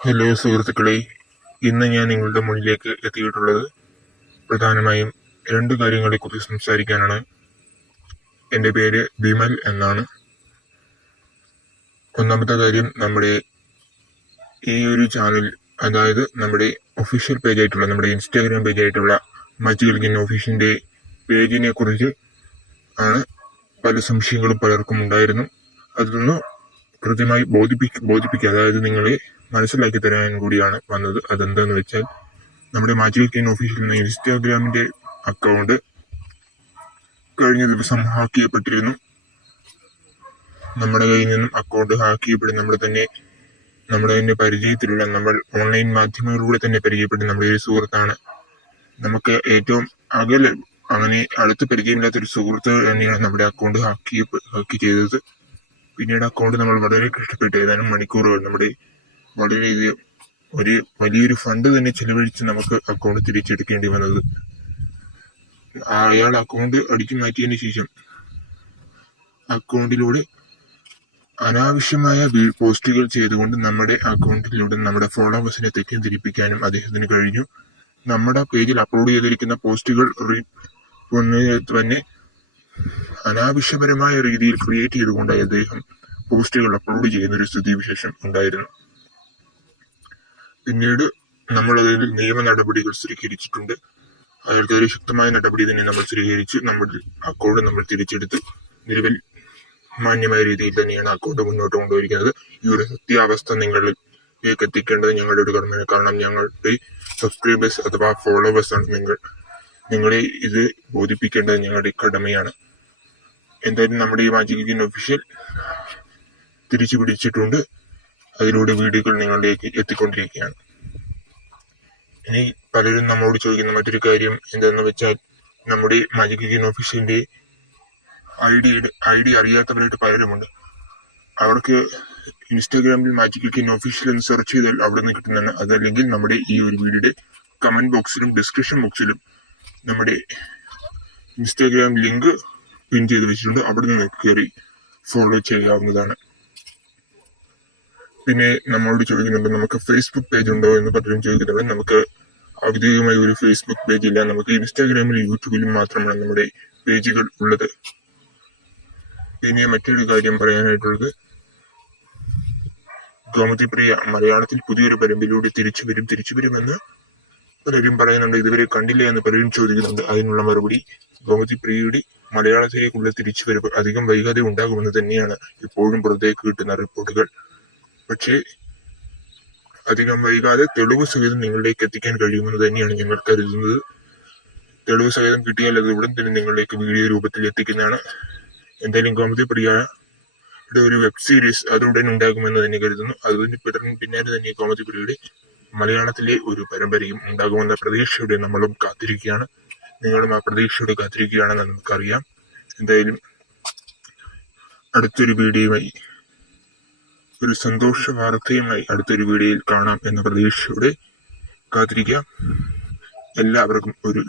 Hello സുഹൃത്തുക്കളെ ഇന്ന് ഞാൻ നിങ്ങളുടെ മുന്നിലേക്ക് എത്തിയിട്ടുള്ളത് പ്രധാനമായും രണ്ട് കാര്യങ്ങളെക്കുറിച്ച് സംസാരിക്കാനാണ്. എന്റെ പേര് ബിമൽ എന്നാണ്. ഒന്നാമത്തെ കാര്യം നമ്മുടെ ഈ ഒരു ചാനൽ അതായത് നമ്മുടെ ഒഫീഷ്യൽ പേജായിട്ടുള്ള നമ്മുടെ ഇൻസ്റ്റാഗ്രാം പേജായിട്ടുള്ള മജുകൽ ഗിൻ ഓഫീഷ്യന്റെ പേജിനെ കുറിച്ച് ആണ് പല സംശയങ്ങളും പലർക്കും ഉണ്ടായിരുന്നു. അതൊന്ന് കൃത്യമായി ബോധിപ്പിക്ക ബോധിപ്പിക്കുക അതായത് നിങ്ങളെ മനസ്സിലാക്കി തരാൻ കൂടിയാണ് വന്നത്. അതെന്താന്ന് വെച്ചാൽ നമ്മുടെ മാജിക്കൽ കെയിൻ ഓഫീഷ്യൽ എന്ന ഇൻസ്റ്റാഗ്രാമിന്റെ അക്കൗണ്ട് കഴിഞ്ഞ ദിവസം ഹാക്ക് ചെയ്യപ്പെട്ടിരുന്നു. നമ്മുടെ കയ്യിൽ നിന്നും അക്കൗണ്ട് ഹാക്ക് ചെയ്യപ്പെടും. നമ്മൾ തന്നെ നമ്മുടെ തന്നെ പരിചയത്തിലുള്ള നമ്മൾ ഓൺലൈൻ മാധ്യമങ്ങളിലൂടെ തന്നെ പരിചയപ്പെട്ട നമ്മുടെ ഒരു സുഹൃത്താണ്. നമുക്ക് ഏറ്റവും അകലെ അങ്ങനെ അടുത്ത് പരിചയമില്ലാത്ത ഒരു സുഹൃത്ത് തന്നെയാണ് നമ്മുടെ അക്കൗണ്ട് ഹാക്ക് ഹാക്ക് ചെയ്തത്. പിന്നീട് അക്കൗണ്ട് നമ്മൾ വളരെ കഷ്ടപ്പെട്ട് ഏതാനും മണിക്കൂറുകൾ നമ്മുടെ വളരെയധികം ഒരു വലിയൊരു ഫണ്ട് തന്നെ ചെലവഴിച്ച് നമുക്ക് അക്കൗണ്ട് തിരിച്ചെടുക്കേണ്ടി വന്നത്. അയാൾ അക്കൗണ്ട് അടിച്ചു മാറ്റിയതിന് ശേഷം അക്കൗണ്ടിലൂടെ അനാവശ്യമായ പോസ്റ്റുകൾ ചെയ്തുകൊണ്ട് നമ്മുടെ അക്കൗണ്ടിലൂടെ നമ്മുടെ ഫോളോവേഴ്സിനെ തെറ്റിദ്ധരിപ്പിക്കാനും അദ്ദേഹത്തിന് കഴിഞ്ഞു. നമ്മുടെ പേജിൽ അപ്ലോഡ് ചെയ്തിരിക്കുന്ന പോസ്റ്റുകൾ തന്നെ അനാവശ്യപരമായ രീതിയിൽ ക്രിയേറ്റ് ചെയ്തുകൊണ്ട് അദ്ദേഹം പോസ്റ്റുകൾ അപ്ലോഡ് ചെയ്യുന്ന ഒരു സ്ഥിതിവിശേഷം ഉണ്ടായിരുന്നു. പിന്നീട് നമ്മൾ അതിൽ നിയമ നടപടികൾ സ്വീകരിച്ചിട്ടുണ്ട്. അയാൾക്കെതിരെ ശക്തമായ നടപടി തന്നെ നമ്മൾ സ്വീകരിച്ച് നമ്മുടെ അക്കൗണ്ട് നമ്മൾ തിരിച്ചെടുത്ത് നിലവിൽ മാന്യമായ രീതിയിൽ തന്നെയാണ് അക്കൗണ്ട് മുന്നോട്ട് കൊണ്ടുപോയിരിക്കുന്നത്. ഈ ഒരു സത്യാവസ്ഥ നിങ്ങളിലേക്ക് എത്തിക്കേണ്ടത് ഞങ്ങളുടെ ഒരു കടമയാണ് കാരണം ഞങ്ങളുടെ സബ്സ്ക്രൈബേഴ്സ് അഥവാ ഫോളോവേഴ്സ് ആണ് നിങ്ങൾ. നിങ്ങളെ ഇത് ബോധിപ്പിക്കേണ്ടത് ഞങ്ങളുടെ കടമയാണ്. എന്തായാലും നമ്മുടെ ഈ മാജിക് ഒഫീഷ്യൽ തിരിച്ചു പിടിച്ചിട്ടുണ്ട്. അതിലൂടെ വീഡിയോകൾ നിങ്ങളിലേക്ക് എത്തിക്കൊണ്ടിരിക്കുകയാണ്. ഇനി പലരും നമ്മളോട് ചോദിക്കുന്ന മറ്റൊരു കാര്യം എന്തെന്ന് വെച്ചാൽ നമ്മുടെ മാജിക് കിൻ ഓഫീസിന്റെ ഐ ഡി ഐ ഡി അറിയാത്തവരായിട്ട് പലരുമുണ്ട്. അവർക്ക് ഇൻസ്റ്റാഗ്രാമിൽ മാജിക് കിൻ ഒഫീഷ്യൽ എന്ന് സെർച്ച് ചെയ്താൽ അവിടെ നിന്ന് കിട്ടുന്നതാണ്. അതല്ലെങ്കിൽ നമ്മുടെ ഈ ഒരു വീഡിയോയുടെ കമന്റ് ബോക്സിലും ഡിസ്ക്രിപ്ഷൻ ബോക്സിലും നമ്മുടെ ഇൻസ്റ്റാഗ്രാം ലിങ്ക് പിൻ ചെയ്ത് വെച്ചിട്ടുണ്ട്. അവിടെ നിന്ന് കയറി ഫോളോ ചെയ്യാവുന്നതാണ്. പിന്നെ നമ്മളോട് ചോദിക്കുന്നുണ്ട്. നമുക്ക് ഫേസ്ബുക്ക് പേജ് ഉണ്ടോ എന്ന് പലരും ചോദിക്കുന്നുണ്ട്. നമുക്ക് ഔദ്യോഗികമായി ഒരു ഫേസ്ബുക്ക് പേജ് ഇല്ല. നമുക്ക് ഇൻസ്റ്റാഗ്രാമിലും യൂട്യൂബിലും മാത്രമാണ് നമ്മുടെ പേജുകൾ ഉള്ളത്. പിന്നെ മറ്റൊരു കാര്യം പറയാനായിട്ടുള്ളത്. ഗോമതി പ്രിയ മലയാളത്തിൽ പുതിയൊരു പരമ്പിലൂടെ തിരിച്ചു വരും തിരിച്ചു വരുമെന്ന് പലരും പറയുന്നുണ്ട്. ഇതുവരെ കണ്ടില്ല എന്ന് പലരും ചോദിക്കുന്നുണ്ട്. അതിനുള്ള മറുപടി ഗോമതി പ്രിയയുടെ മലയാളത്തിലേക്കുള്ള തിരിച്ചുവരവ് അധികം വൈകാതെ ഉണ്ടാകുമെന്ന് തന്നെയാണ് ഇപ്പോഴും പുറത്തേക്ക് കിട്ടുന്ന റിപ്പോർട്ടുകൾ. പക്ഷേ അധികം വൈകാതെ തെളിവ് സഹിതം നിങ്ങളിലേക്ക് എത്തിക്കാൻ കഴിയുമെന്ന് തന്നെയാണ് ഞങ്ങൾ കരുതുന്നത്. തെളിവ് സഹിതം കിട്ടിയാൽ അത് ഉടൻ തന്നെ നിങ്ങളിലേക്ക് വീഡിയോ രൂപത്തിൽ എത്തിക്കുന്നതാണ്. എന്തായാലും ഗോമതി പ്രിയയുടെ ഒരു വെബ് സീരീസ് അത് ഉടൻ ഉണ്ടാകുമെന്ന് തന്നെ കരുതുന്നു. അതിന് പിന്നാലെ തന്നെ ഗോമതി പ്രിയയുടെ മലയാളത്തിലെ ഒരു പരമ്പരയും ഉണ്ടാകുമെന്ന പ്രതീക്ഷയോടെ നമ്മളും കാത്തിരിക്കുകയാണ്. നിങ്ങളും ആ പ്രതീക്ഷയോടെ കാത്തിരിക്കുകയാണെന്ന് നമുക്കറിയാം. എന്തായാലും അടുത്തൊരു വീഡിയോയുമായി ഒരു സന്തോഷ വാർത്തയുമായി അടുത്തൊരു വീഡിയോയിൽ കാണാം എന്ന പ്രതീക്ഷയോടെ കാത്തിരിക്കാം എല്ലാവർക്കും ഒരു